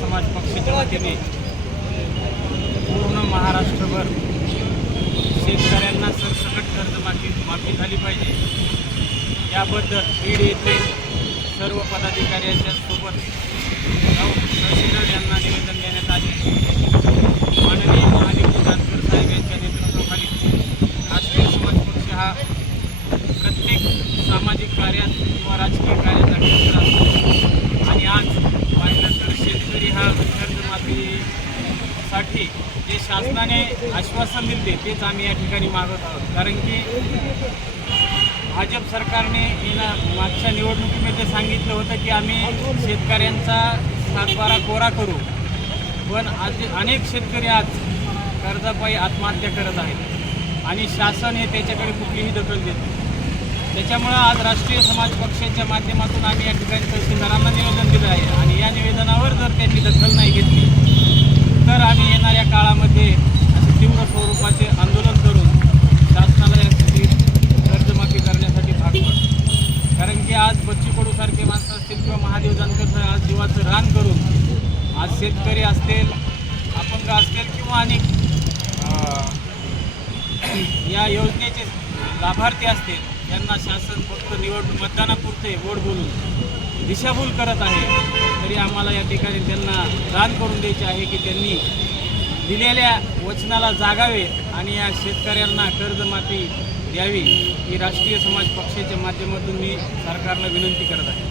समाज पक्षाच्या वतीने पूर्ण महाराष्ट्रभर शेतकऱ्यांना सरसकट कर्जमाफी माफी झाली पाहिजे. याबद्दल बीड येथे सर्व पदाधिकाऱ्यांच्या सोबत तहसीलदार यांना निवेदन देण्यात आले. माननीय महादेव जानकर साहेब यांच्या नेतृत्वाखाली राष्ट्रीय समाज पक्ष हा प्रत्येक सामाजिक कार्यात किंवा राजकीय कार्यात अग्रेसर असतो साठी जे शासनाने आश्वासन दिले तेच आम्ही या ठिकाणी मागत आहोत. कारण की भाजप सरकारने येणा मागच्या निवडणुकीमध्ये सांगितलं होतं की आम्ही शेतकऱ्यांचा सातबारा कोरा करू. पण आज अनेक शेतकरी आज कर्जापायी आत्महत्या करत आहेत. आणि शासन हे त्याच्याकडे कुठलीही दखल देत त्याच्यामुळं आज राष्ट्रीय समाज पक्षाच्या माध्यमातून आम्ही या ठिकाणी तहसीलदारांना निवेदन दिलं आहे. आणि या निवेदनावर जर त्यांनी दखल नाही घेतली तर आम्ही येणाऱ्या काळामध्ये असे तीव्र स्वरूपाचे आंदोलन करून शासनाला यासाठी कर्जमाफी करण्यासाठी भाग पडतो कारण की आज बच्ची कडूसारखे माणसं असतील किंवा महादेव जानकर आज जीवाचं रान करून आज शेतकरी असतील अपंग असतील किंवा अनेक या योजनेचे लाभार्थी असतील त्यांना शासन फक्त निवडणूक मतदानापुरते वोट बोलून दिशाभूल करत आहे. तरी आम्हाला या ठिकाणी त्यांना रान करून द्यायचे आहे की त्यांनी दिलेल्या वचनाला जागावे आणि या शेतकऱ्यांना कर्जमाफी द्यावी ही राष्ट्रीय समाज पक्षाच्या माध्यमातून मी सरकारला विनंती करत आहे.